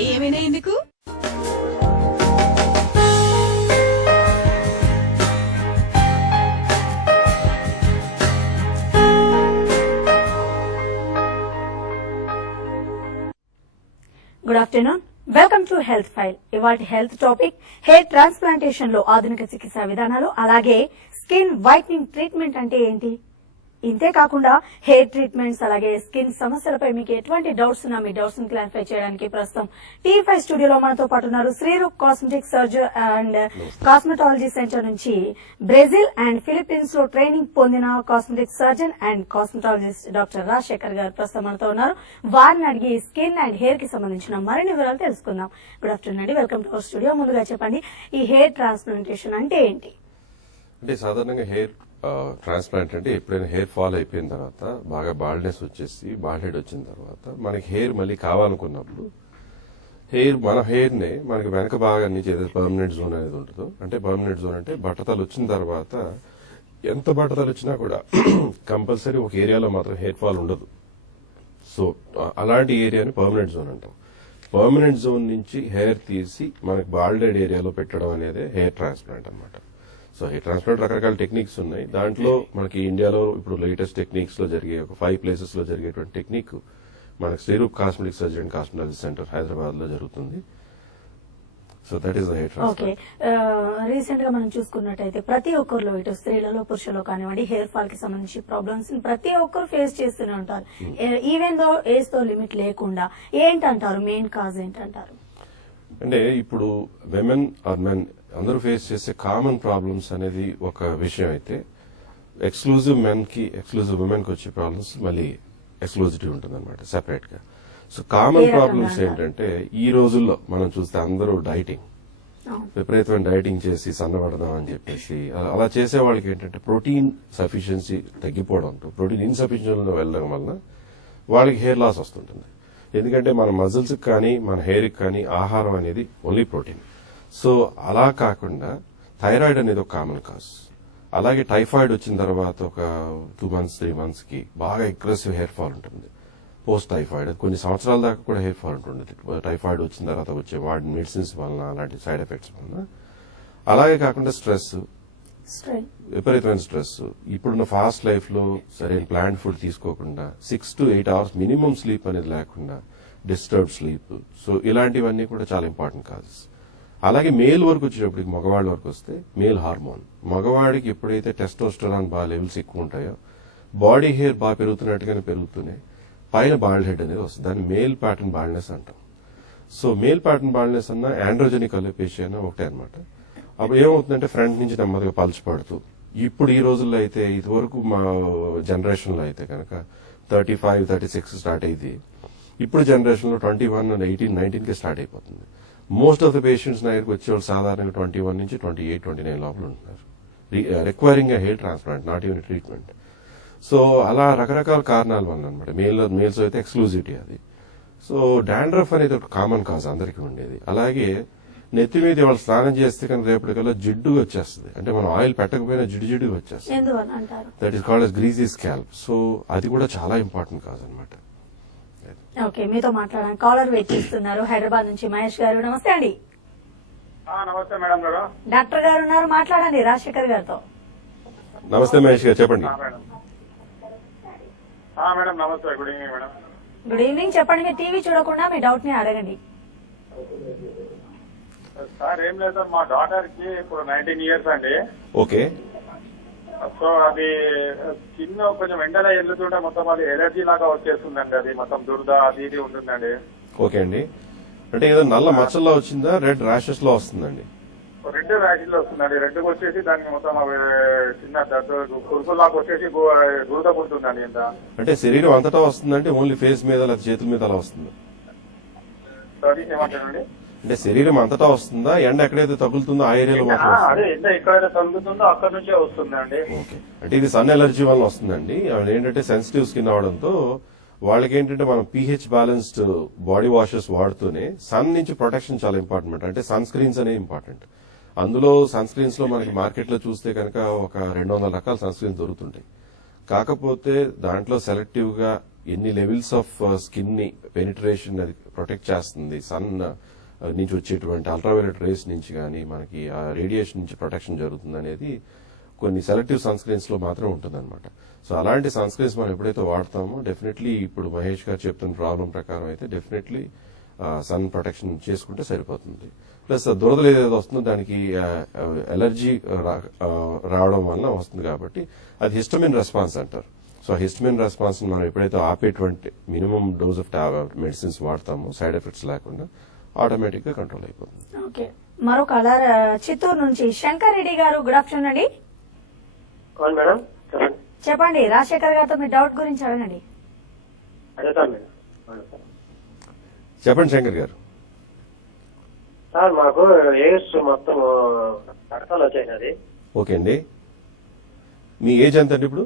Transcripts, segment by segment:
ఏమైనా ఎందుకు good afternoon, welcome to health file. ఇవాటి హెల్త్ టాపిక్ హెయిర్ ట్రాన్స్ప్లాంటేషన్ లో ఆధునిక చికిత్సా విధానాలు, అలాగే స్కిన్ వైట్నింగ్ ట్రీట్మెంట్ అంటే ఏంటి, ఇంతే కాకుండా హెయిర్ ట్రీట్మెంట్స్ అలాగే స్కిన్ సమస్యలపై మీకు ఎటువంటి డౌట్స్ ఉన్నా మీ డౌట్స్ ని క్లారిఫై చేయడానికి ప్రస్తుతం T5 స్టూడియోలో మనతో పాటు ఉన్నారు Shreeroop cosmetic surgeon and cosmetology centre నుంచి బ్రెజిల్ అండ్ ఫిలిప్పీన్స్ లో ట్రైనింగ్ పొందిన cosmetic surgeon and cosmetologist doctor Rajasekhar గారు ప్రస్తుతం మనతో ఉన్నారు. వారిని అడిగి స్కిన్ అండ్ హెయిర్ కి సంబంధించిన మరిన్ని వివరాలు తెలుసుకుందాం. గుడ్ ఆఫ్టర్నూన్ అండి, వెల్కమ్ టు అవర్ స్టూడియో. ముందుగా చెప్పండి, ఈ హెయిర్ ట్రాన్స్ప్లాంటేషన్ అంటే ఏంటి? అంటే సాధారణంగా హెయిర్ ట్రాన్స్ప్లాంట్ అంటే ఎప్పుడైనా హెయిర్ ఫాల్ అయిపోయిన తర్వాత బాగా బాల్డ్నెస్ వచ్చేసి బాల్డ్ హెడ్ వచ్చిన తర్వాత మనకి హెయిర్ మళ్ళీ కావాలనుకున్నప్పుడు మన హెయిర్ నే మనకి వెనక భాగా నుంచి ఏదైతే పర్మనెంట్ జోన్ అనేది ఉంటుందో, అంటే పర్మనెంట్ జోన్ అంటే బట్టతలు వచ్చిన తర్వాత ఎంత బట్టతలు వచ్చినా కూడా కంపల్సరీ ఒక ఏరియాలో మాత్రం హెయిర్ ఫాల్ ఉండదు. సో అలాంటి ఏరియాని పర్మనెంట్ జోన్ అంటాం. పర్మనెంట్ జోన్ నుంచి హెయిర్ తీసి మనకి బాల్డ్ హెడ్ ఏరియాలో పెట్టడం అనేది హెయిర్ ట్రాన్స్ప్లాంట్ అన్నమాట. సో హెయిర్ ట్రాన్స్ప్లాంట్ రకరకాల టెక్నిక్స్ ఉన్నాయి. దాంట్లో మనకి ఇండియాలో ఇప్పుడు లేటెస్ట్ టెక్నిక్స్ లో జరిగే ఒక 5 ప్లేసెస్ లో జరిగేటువంటి టెక్నిక్ మనకి Shreeroop cosmetic surgery and cosmetology centre Hyderabad లో జరుగుతుంది. So that is the hair transplant. Recent గా మనం చూసుకున్నట్టయితే ప్రతి ఒక్కరిలో, ఇటు స్త్రీలలో పురుషులలో కానివ్వండి, హెయిర్ ఫాల్ కి సంబంధించి ప్రాబ్లమ్స్ ప్రతి ఒక్కరు ఫేస్ చేస్తూనే ఉంటారు. ఈవెన్ దో ఏజ్ తో లిమిట్ లేకుండా. ఏంటంటారు మెయిన్ కాజ్ ఏంటంటారు? అంటే ఇప్పుడు విమెన్ ఆర్ మెన్ అందరూ ఫేస్ చేసే కామన్ ప్రాబ్లమ్స్ అనేది ఒక విషయం అయితే, ఎక్స్క్లూజివ్ మెన్ కి ఎక్స్క్లూజివ్ ఉమెన్ కి వచ్చే ప్రాబ్లమ్స్ మళ్ళీ ఎక్స్క్లూజివిటీ ఉంటుంది అనమాట సెపరేట్ గా. సో కామన్ ప్రాబ్లమ్స్ ఏంటంటే ఈ రోజుల్లో మనం చూస్తే అందరూ డైటింగ్, విపరీతమైన డైటింగ్ చేసి సన్నబడదాం అని చెప్పేసి అలా చేసే వాళ్ళకి ఏంటంటే ప్రోటీన్ సఫిషియన్సీ తగ్గిపోవడంతో, ప్రోటీన్ ఇన్సఫిషియన్సీ వెళ్ళడం వలన వాళ్ళకి హెయిర్ లాస్ వస్తుంటుంది. ఎందుకంటే మన మజిల్స్ కానీ మన హెయిర్ కానీ ఆహారం అనేది ఓన్లీ ప్రోటీన్. సో అలా కాకుండా థైరాయిడ్ అనేది ఒక కామన్ కాజ్. అలాగే టైఫాయిడ్ వచ్చిన తర్వాత ఒక 2 months 3 months కి బాగా అగ్రెసివ్ హెయిర్ ఫాల్ ఉంటుంది. పోస్ట్ టైఫాయిడ్ కొన్ని సంవత్సరాల దాకా కూడా హెయిర్ ఫాల్ ఉంటుంది. టైఫాయిడ్ వచ్చిన తర్వాత వచ్చే వాడి మెడిసిన్స్ వలన, అలాంటి సైడ్ ఎఫెక్ట్స్ వలన. అలాగే కాకుండా స్ట్రెస్, విపరీతమైన స్ట్రెస్, ఇప్పుడున్న ఫాస్ట్ లైఫ్ లో సరైన ప్లాంట్ ఫుడ్ తీసుకోకుండా 6 to 8 hours మినిమం స్లీప్ అనేది లేకుండా, డిస్టర్బ్డ్ స్లీప్, సో ఇలాంటివన్నీ కూడా చాలా ఇంపార్టెంట్ కాజెస్. అలాగే మేల్ వరకు వచ్చేటప్పటికి, మగవాళ్ళ వరకు వస్తే మేల్ హార్మోన్, మగవాడికి ఎప్పుడైతే టెస్టోస్టెరాన్ బాగా లెవెల్స్ ఎక్కువ ఉంటాయో బాడీ హెయిర్ బాగా పెరుగుతున్నట్టుగానే పెరుగుతూనే పైన బాల్డ్ హెడ్ అనేది వస్తుంది. దాన్ని మేల్ ప్యాటర్న్ బాల్డ్నెస్ అంటాం. సో మేల్ ప్యాటర్న్ బాల్డ్నెస్ అన్న ఆండ్రోజెనిక్ అలోపేషియా అన్న ఒకటే అనమాట. అప్పుడు ఏమవుతుందంటే ఫ్రంట్ నుంచి నెమ్మదిగా పలుచపడుతూ, ఇప్పుడు ఈ రోజుల్లో అయితే, ఇదివరకు మా జనరేషన్ లో అయితే కనుక 35, 36 స్టార్ట్ అయ్యింది. ఇప్పుడు జనరేషన్ లో 21 and 18, 19 కి స్టార్ట్ అయిపోతుంది. మోస్ట్ ఆఫ్ ద పేషెంట్స్ నా దగ్గరికి వచ్చేవాళ్ళు సాధారణంగా 21 నుంచి 28, 29 లోపల ఉంటున్నారు, requiring hair transplant, not even treatment. So అలా రకరకాల కారణాల వల్ల అనమాట. మేల్స్ అయితే ఎక్స్క్లూజివిటీ అది. సో డాండ్రఫ్ అనేది ఒక కామన్ కాజ్ అందరికీ ఉండేది. అలాగే నెత్తి మీద వాళ్ళు స్నానం చేస్తే కనుక రేపటికల్లా జిడ్డు వచ్చేస్తుంది. అంటే మనం ఆయిల్ పెట్టకపోయినా జిడ్డు వచ్చేస్తుంది. That is called as greasy scalp. So అది కూడా చాలా ఇంపార్టెంట్ కాజ్ అనమాట. ఓకే, మీతో మాట్లాడాను. కాలర్ వెయిట్ చేస్తున్నారు హైదరాబాద్ నుంచి మహేష్ గారు. నమస్తే అండి. నమస్తే మేడం గారు. డాక్టర్ గారు ఉన్నారు, మాట్లాడండి రాజశేఖర్ గారితో. నమస్తే మహేష్ గారు, చెప్పండి. మేడం నమస్తే, good evening madam. Good evening, చెప్పండి. మీరు టీవీ చూడకుండా మీ డౌట్ ని అడగండి. సార్ ఏం లేదు సార్, మా డాటర్ కి ఇప్పుడు 19 years అండి. ఓకే. సో అది చిన్న కొంచెం ఎండలో వెళ్ళుతుంటే మొత్తం అది ఎలర్జీ లాగా వచ్చేస్తుందండి. అది మొత్తం దురద అది ఇది ఉంటుందండి. ఓకే అండి. అంటే ఏదో నల్ల మచ్చల్లో వచ్చిందా, రెడ్ ర్యాషెస్ లో వస్తుందండి? 2 ర్యాషెస్ లో వస్తుందండి. 2 వచ్చేసి దానికి మొత్తం అవి చిన్న కురుకులాగా వచ్చేసి దురద పుడుతుందండి. ఎంత అంటే శరీరం అంతటా వస్తుందంటే ఓన్లీ ఫేస్ మీద లేదా చేతుల మీద అలా వస్తుంది? అది ఏమంటారండి? అంటే శరీరం అంతటా వస్తుందా, ఎండ ఎక్కడైతే తగులుతుందో ఆ ఏరియాలో మాత్రం? అదే ఎండ ఎక్కడైతే తగులుతుందో అక్కడ నుంచే వస్తుందండి. ఓకే. అంటే ఇది సన్ ఎలర్జీ వల్ల వస్తుందండి. ఏంటంటే సెన్సిటివ్ స్కిన్ అవడంతో వాళ్ళకి ఏంటంటే మనం pH బ్యాలెన్స్డ్ బాడీ వాషెస్ వాడుతూనే సన్ నుంచి ప్రొటెక్షన్ చాలా ఇంపార్టెంట్. అంటే సన్ స్క్రీన్స్ అనేవి ఇంపార్టెంట్. అందులో సన్ స్క్రీన్స్ లో మనకి మార్కెట్ లో చూస్తే కనుక ఒక 200 రకాల సన్ స్క్రీన్స్ దొరుకుతుంటాయి. కాకపోతే దాంట్లో సెలెక్టివ్ గా ఎన్ని లెవెల్స్ ఆఫ్ స్కిన్ ని పెనిట్రేషన్ అది ప్రొటెక్ట్ చేస్తుంది, సన్ నుంచి వచ్చేటువంటి అల్ట్రావైలెట్ రేస్ నుంచి కానీ మనకి ఆ రేడియేషన్ నుంచి ప్రొటెక్షన్ జరుగుతుంది అనేది కొన్ని సెలెక్టివ్ సన్ స్క్రీన్స్ లో మాత్రం ఉంటుందన్నమాట. సో అలాంటి సన్ స్క్రీన్స్ మనం ఎప్పుడైతే వాడతామో డెఫినెట్లీ ఇప్పుడు మహేష్ గారు చెప్తున్న ప్రాబ్లం ప్రకారం అయితే డెఫినెట్లీ సన్ ప్రొటెక్షన్ చేసుకుంటే సరిపోతుంది. ప్లస్ దురదలు ఏదైతే వస్తుందో దానికి ఎలర్జీ రావడం వల్ల వస్తుంది కాబట్టి అది హిస్టమిన్ రెస్పాన్స్ అంటారు. సో హిస్టమిన్ రెస్పాన్స్ మనం ఎప్పుడైతే ఆపేటువంటి మినిమం డోస్ ఆఫ్ మెడిసిన్స్ వాడతామో సైడ్ ఎఫెక్ట్స్ లేకుండా ఆటోమేటిక్ గా కంట్రోల్ అయిపోతుంది. ఓకే, మరో కలర్ చిత్తూరు నుంచి శంకర్ రెడ్డి గారు, గుడ్ ఆఫ్టర్నూన్ అండి. మేడం చెప్పండి, రాజశేఖర్ గారితో మీ డౌట్ గురించి అడగండి. చెప్పండి శంకర్ గారు. సార్ మాకు ఏజ్ మొత్తం రక్తాలు వచ్చేసినది. ఓకే అండి, మీ ఏజ్ ఎంత అండి ఇప్పుడు?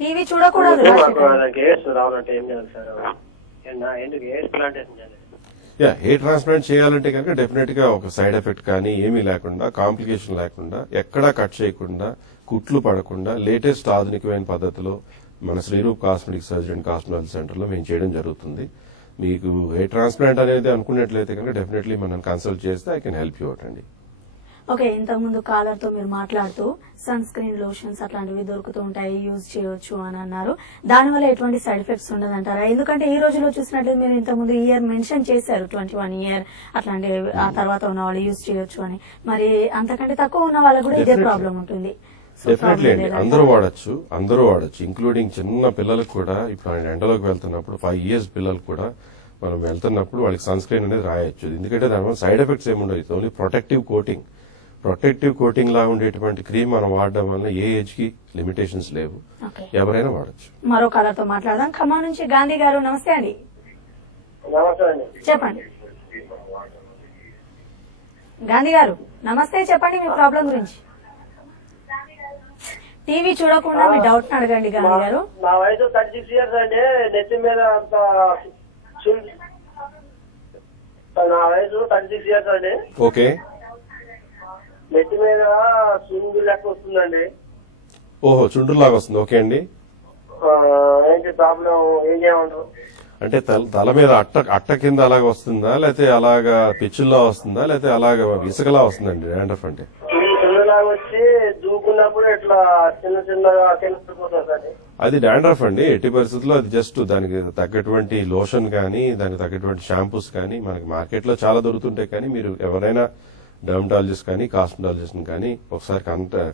టీవీ చూడకూడదు. మాకు దానికి ఏజ్ రావాలంటే ఏం చేయాలి సార్? ఎందుకు ఏజ్ ప్లాంటేషన్ చేయాలి? హెయిర్ ట్రాన్స్ప్లాంట్ చేయాలంటే కనుక డెఫినెట్ గా ఒక సైడ్ ఎఫెక్ట్ కానీ ఏమీ లేకుండా, కాంప్లికేషన్ లేకుండా, ఎక్కడా కట్ చేయకుండా, కుట్లు పడకుండా లేటెస్ట్ ఆధునికమైన పద్ధతిలో మన Shreeroop cosmetic surgery and cosmetology centre లో మేము చేయడం జరుగుతుంది. మీకు హెయిర్ ట్రాన్స్ప్లాంట్ అనేది అనుకున్నట్లయితే కనుక డెఫినెట్లీ మనం కన్సల్ట్ చేస్తే I can help you out అండి. ఓకే, ఇంతకుముందు కాలర్ తో మీరు మాట్లాడుతూ సన్ స్క్రీన్ లోషన్స్ అట్లాంటివి దొరుకుతూ ఉంటాయి, యూజ్ చేయొచ్చు అని అన్నారు. దానివల్ల ఎటువంటి సైడ్ ఎఫెక్ట్స్ ఉండదంటారా? ఎందుకంటే ఈ రోజులో చూసినట్లయితే మీరు ఇంతకుముందు ఇయర్ మెన్షన్ చేశారు, 21 ఇయర్ అట్లాంటి ఆ తర్వాత ఉన్న వాళ్ళు యూజ్ చేయొచ్చు అని. మరి అంతకంటే తక్కువ ఉన్న వాళ్ళకు కూడా ఇదే ప్రాబ్లం ఉంటుంది. డెఫినెట్లీ అండి, అందరూ వాడచ్చు, ఇంక్లూడింగ్ చిన్న పిల్లలకు కూడా. ఇప్పుడు ఆయన ఎండలోకి వెళ్తున్నప్పుడు 5 years పిల్లలకు కూడా మనం వెళ్తున్నప్పుడు వాళ్ళకి సన్ స్క్రీన్ అనేది రాయొచ్చు. ఎందుకంటే దానివల్ల సైడ్ ఎఫెక్ట్స్ ఏముండవు, ఓన్లీ ప్రొటెక్టివ్ కోటింగ్ లా ఉండేటువంటి క్రీమ్ మనం వాడడం వల్ల ఏ ఏజ్ కి లిమిటేషన్స్ లేవు, ఎవరైనా వాడచ్చు. మరో కలర్ తో మాట్లాడదాం. ఖమ్మం నుంచి గాంధీ గారు, నమస్తే అండి. నమస్తే అండి. చెప్పండి గాంధీ గారు, నమస్తే, చెప్పండి మీ ప్రాబ్లం గురించి. టీవీ చూడకుండా మీ డౌట్ అడగండి గాంధీ గారు. నా వయసు 36 years అండి. నెత్తి మీద అంత నా వయసు 36 years అండి. ఓకే, నెత్తి మీద చుండు లెక్క వస్తుందండి. ఓహో, చుండ్రులాగా వస్తుంది. ఓకే అండి, ఏంటి ప్రాబ్లం? ఏం చేయమంటారు? అంటే తల మీద అట్ట కింద అలాగ వస్తుందా, లేకపోతే అలాగా పిచ్చుల్లా వస్తుందా, లేకపోతే అలాగా ఇసుకలా వస్తుందండి డాండ్రఫ్ అంటే? చుండులాగా వచ్చి దూకున్నప్పుడు ఇట్లా చిన్నగా కింద. అది డాండ్రఫ్ అండి. ఎట్టి పరిస్థితుల్లో అది జస్ట్ దానికి తగ్గటువంటి లోషన్ కానీ, దానికి తగ్గటువంటి షాంపూస్ కానీ మనకి మార్కెట్ లో చాలా దొరుకుతుంటాయి. కానీ మీరు ఎవరైనా డర్మటాలజిస్ట్ కానీ కాస్మెటాలజిస్ట్ కానీ ఒకసారి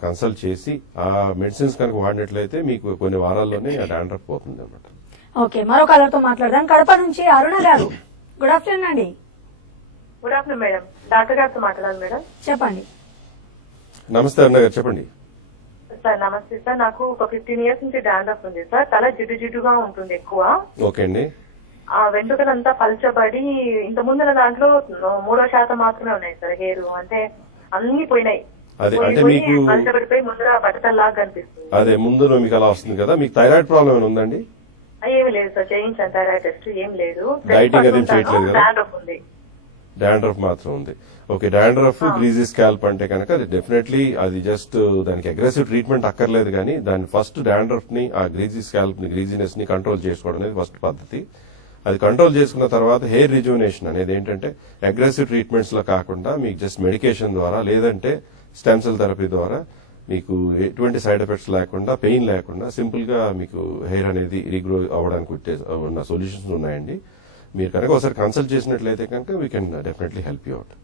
కన్సల్ట్ చేసి ఆ మెడిసిన్స్ కనుక వాడినట్లయితే మీకు కొన్ని వారాల్లోనే ఆ డాండ్రఫ్ పోతుంది అన్నమాట. ఓకే, మరో కలర్ తో మాట్లాడదాం. కడప నుంచి అరుణ గారు, గుడ్ ఆఫ్టర్నూన్ అండి. గుడ్ ఆఫ్టర్నూన్ మేడం, డాక్టర్ గారితో మాట్లాడాలి మేడం. చెప్పండి. నమస్తే అరుణ గారు, చెప్పండి. సార్ నమస్తే సార్, నాకు ఒక 15 years నుంచి డాండ్రఫ్ ఉంది సార్. తల జిడ్డుగా ఉంటుంది ఎక్కువ. ఓకే అండి. ఆ వెంట్రుకలంతా పల్చబడి ఇంత ముందున్న దాంట్లో 3% మాత్రమే ఉన్నాయి సార్ హెయిర్. అంటే అన్ని పోయినాయి, అంటే మీకు పల్చబడిపోయి ముందర బట్టతల్లాగా కనిపిస్తుంది. అదే ముందు మీకు అలా వస్తుంది కదా. మీకు థైరాయిడ్ ప్రాబ్లం ఏమైనా ఉందండి? ఏమి లేదు సార్, చేయించాను థైరాయిడ్ టెస్ట్, ఏం లేదు. డైటింగ్ అదేం చేయట్లేదు కదా? డాండ్రఫ్ ఉంది. డాండ్రఫ్ మాత్రం ఉంది. ఓకే, డాండ్రఫ్ గ్రీజీ స్కాల్ప్ అంటే కనుక డెఫినెట్లీ అది జస్ట్ దానికి అగ్రెసివ్ ట్రీట్మెంట్ అక్కర్లేదు. కానీ దాని ఫస్ట్ డాండ్రఫ్ ని, ఆ గ్రీజీ స్కాల్ప్ ని, గ్రీజీనెస్ ని కంట్రోల్ చేసుకోవడం అనేది ఫస్ట్ పద్ధతి. అది కంట్రోల్ చేసుకున్న తర్వాత హెయిర్ రిజ్యూనేషన్ అనేది ఏంటంటే అగ్రెసివ్ ట్రీట్మెంట్స్ లో కాకుండా మీకు జస్ట్ మెడికేషన్ ద్వారా లేదంటే స్టెమ్ సెల్ థెరపీ ద్వారా మీకు ఎటువంటి సైడ్ ఎఫెక్ట్స్ లేకుండా, పెయిన్ లేకుండా సింపుల్ గా మీకు హెయిర్ అనేది రీగ్రో అవ్వడానికి ఉన్న సొల్యూషన్స్ ఉన్నాయండి. మీరు కనుక ఒకసారి కన్సల్ట్ చేసినట్లయితే కనుక we can definitely help you out.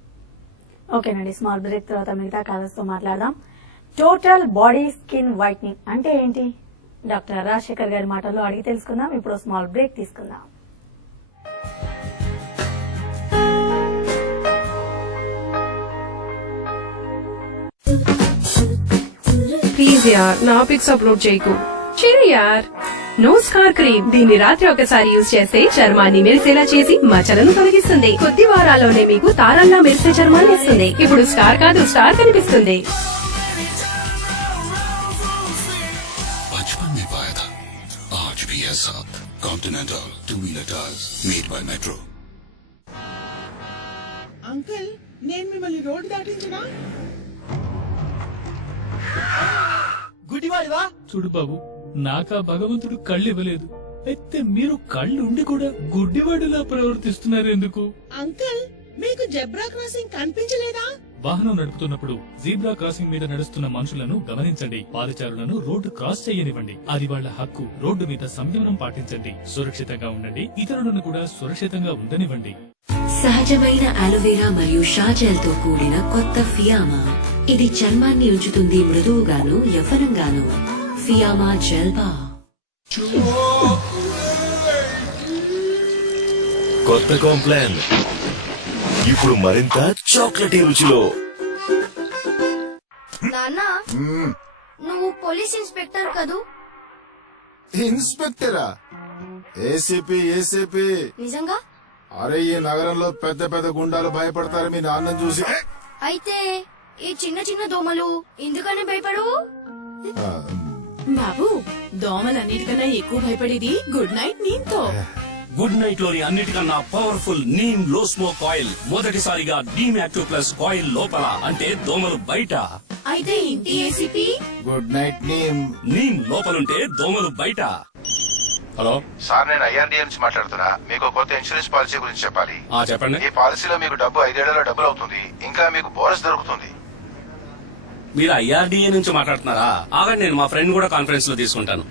ఓకేనండి, స్మాల్ బ్రేక్ తర్వాత మిగతా కాలర్స్ తో మాట్లాడదాం. టోటల్ బాడీ స్కిన్ వైట్నింగ్ అంటే ఏంటి? డాక్టర్ రాజశేఖర్ గారి మాటల్లో అడిగి తెలుసుకుందాం. ఇప్పుడు స్మాల్ బ్రేక్ తీసుకుందాం. ప్లీజ్ యార్, నా పిక్స్ అప్లోడ్ చేయకు. చిరు యార్, నో స్కార్ క్రీమ్. దీన్ని రాత్రి ఒకసారి యూజ్ చేస్తే చర్మాన్ని మెరిసేలా చేసి మచ్చలను తొలగిస్తుంది. కొద్ది వారాల్లోనే మీకు తారల్లా మెరిసే చర్మాన్ని ఇస్తుంది. ఇప్పుడు స్కార్ కాదు, స్టార్ కనిపిస్తుంది. Continental two-wheeler tires made by Metro. Uncle, నేను మిమ్మల్ని రోడ్డు దాటించనా? గుడివాడివా? చూడు బాబు, నాకా భగవంతుడు కళ్ళు ఇవ్వలేదు. అయితే మీరు కళ్ళు ఉండి కూడా గుడ్డివాడిలా ప్రవర్తిస్తున్నారు ఎందుకు? అంకుల్ మీకు జెబ్రా క్రాసింగ్ కనిపించలేదా? వాహనం నడుపుతున్నప్పుడు జీబ్రా క్రాసింగ్ మీద నడుస్తున్న మనుషులను గమనించండి. పాదచారులను రోడ్డు క్రాస్ చేయనివ్వండి. అది వాళ్ల హక్కు. రోడ్డు మీద సంయమనం పాటించండి. సురక్షితంగా ఉండండి. ఇతరులను కూడా సురక్షితంగా ఉండనివ్వండి. సహజమైన అలోవెరా మరియు షాజెల్ తో కూడిన కొత్త ఫియామా. ఇది చర్మాన్ని ఉంచుతుంది మృదువుగాను యవ్వనంగాను. ఫియామా జెల్ బా. కొత్త కాంప్లాన్ ఇప్పుడు మరింత చాక్లెట్ రుచిలో. నాన్నా, నువ్వు పోలీస్ ఇన్స్పెక్టర్ కదూ? ఇన్స్పెక్టరా? ACP ACP. నిజంగా? అరే ఈ నగరంలో పెద్ద పెద్ద గుండాలు భయపడతారు మీ నాన్నని చూసి. అయితే ఈ చిన్న చిన్న దోమలు ఎందుకని భయపడవు? బాబు, దోమలన్నిటికన్నా ఎక్కువ భయపడేది గుడ్ నైట్ నీమ్తో. గుడ్ నైట్ లోని అన్నిటికన్నా పవర్ఫుల్ నీమ్ లో స్మోక్ ఆయిల్. మొదటిసారిగా నీమ్ యాక్టివ్ ప్లస్ ఆయిల్ లోపల, అంటే దోమలు బయట. అయితే ఇంటి ACP Good Knight neem. Neem లోపలుంటే దోమలు బయట. హలో సార్, నేను ఐఆర్డీఏ నుంచి మాట్లాడుతున్నా. మీకు కొత్త ఇన్సూరెన్స్ పాలసీ గురించి చెప్పాలి. చెప్పండి. ఈ పాలసీలో మీకు డబ్బు 5 ఏళ్లలో డబుల్ అవుతుంది. ఇంకా మీకు బోనస్ దొరుకుతుంది. మీరు ఐఆర్డీఏ నుంచి మాట్లాడుతున్నారా? ఆగండి, నేను మా ఫ్రెండ్ కూడా కాన్ఫరెన్స్ లో తీసుకుంటాను.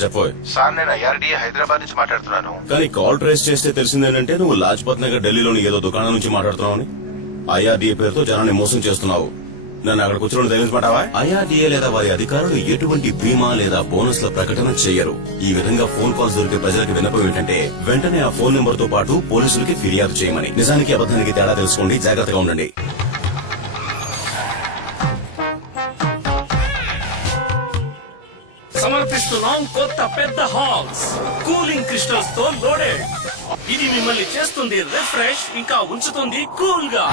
చెప్పు సార్, నేను ఐఆర్డీఏ హైదరాబాద్ నుంచి మాట్లాడుతున్నాను. కానీ కాల్ ట్రేస్ చేస్తే తెలిసిందేంటంటే నువ్వు లాజ్పత్ నగర్ ఢిల్లీలోని ఏదో దుకాణం నుంచి మాట్లాడుతున్నావు. ఐఆర్డీఏ పేరుతో జనాన్ని మోసం చేస్తున్నావు. నన్ను అక్కడ కూర్చొని తెలియజేయమంటావా? ఐఆర్డీఏ లేదా వారి అధికారులు ఎటువంటి బీమా లేదా బోనస్ ల ప్రకటన చేయరు. ఈ విధంగా ఫోన్ కాల్స్ దొరికే ప్రజలకు విన్నపం ఏంటంటే వెంటనే ఆ ఫోన్ నెంబర్ తో పాటు పోలీసులకి ఫిర్యాదు చేయమని. నిజానికి అబద్ధానికి తేడా తెలుసుకోండి, జాగ్రత్తగా ఉండండి. సమర్పిస్తున్నాం కొత్త పెద్ద హాల్స్, కూలింగ్ క్రిస్టల్స్ తో లోడెడ్. ఇది మిమ్మల్ని చేస్తుంది రిఫ్రెష్, ఇంకా ఉంచుతుంది కూల్ గా.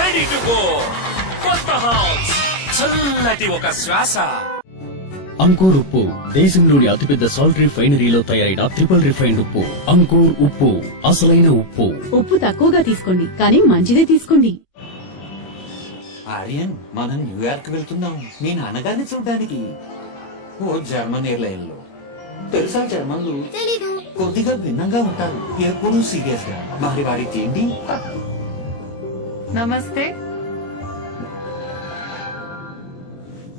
Ready to go. కొత్త హాల్స్, చల్లటి ఒక శ్వాస. అంకోర్ ఉప్పు దేశంలోని అతిపెద్ద సాల్ట్ రిఫైనరీలో తయారైన ట్రిపుల్ రిఫైన్డ్ ఉప్పు. అంకోర్ ఉప్పు, అసలైన ఉప్పు. ఉప్పు తక్కువగా తీసుకోండి, కానీ మంచిదే తీసుకోండి. ఆర్యన్, మనం న్యూయార్క్ వెళ్తున్నాం మీ నాన్నగారిని చూడడానికి. ఓ జర్మన్ ఎయిర్లైన్ లో. తెలుసా జర్మన్లు తెలీదు. కొద్దిగా భిన్నంగా ఉంటారు, ఎప్పుడు సీరియస్ గా. మరి వాడికి ఏంటి? నమస్తే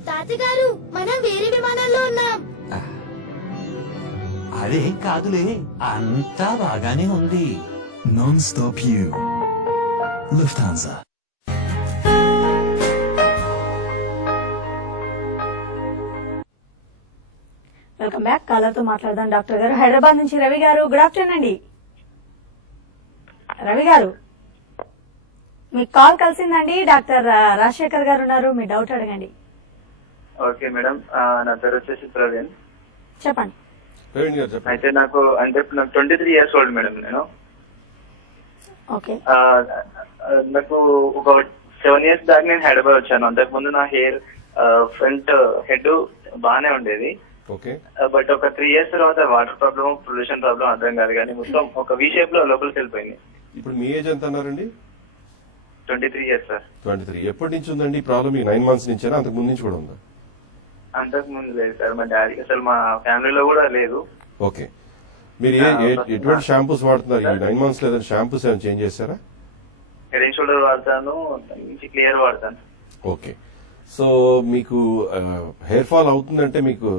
తాతగారు, మనం వేరే విమానంలో ఉన్నాం. అదేం కాదులే, అంతా బాగానే ఉంది. Non stop you. Lufthansa. Welcome back. కాలర్తో మాట్లాడదాం. డాక్టర్ గారు హైదరాబాద్ నుంచి రవి గారు. గుడ్ ఆఫ్టర్నూన్ అండి. రవి గారు, మీకు కాల్ కలిసిందండి. డాక్టర్ రాజశేఖర్ గారు ఉన్నారు, మీ డౌట్ అడగండి. ఓకే మేడం, నా పేరు వచ్చేసి ప్రవీణ్. చెప్పండి. అయితే నాకు 23 years old మేడం. నేను ఓకే. నాకు ఒక 7 years దాకా నేను హైదరాబాద్ వచ్చాను. అంతకుముందు నా హెయిర్ ఫ్రంట్ హెడ్ బాగానే ఉండేది. బట్ ఒక 3 years తర్వాత వాటర్ ప్రాబ్లమ్, పొల్యూషన్ ప్రాబ్లమ్ అర్థం కాదు కానీ మొత్తం ఒక వి షేప్ లో లోపలికి వెళ్ళిపోయింది. ఇప్పుడు మీ ఏజ్ ఎంత అన్నారండి? 23 years సార్. 23. ఎప్పటి నుంచి ఉందండి ఈ ప్రాబ్లం? 9 months నుంచేనా, అంతకు ముందు నుంచి కూడా ఉందా? అంతకు ముందు లేదు సార్. మా డాడీ అసలు మా ఫ్యామిలీలో కూడా లేదు. ఓకే. మీరు ఎటువంటి షాంపూస్ వాడుతున్నారు? ఈ 9 months లేదా షాంపూస్ ఏమైనా చేంజ్ చేశారా? హెడ్ అండ్ షోల్డర్ వాడతాను, క్లియర్ వాడతాను. ఓకే. సో మీకు హెయిర్ ఫాల్ అవుతుందంటే మీకు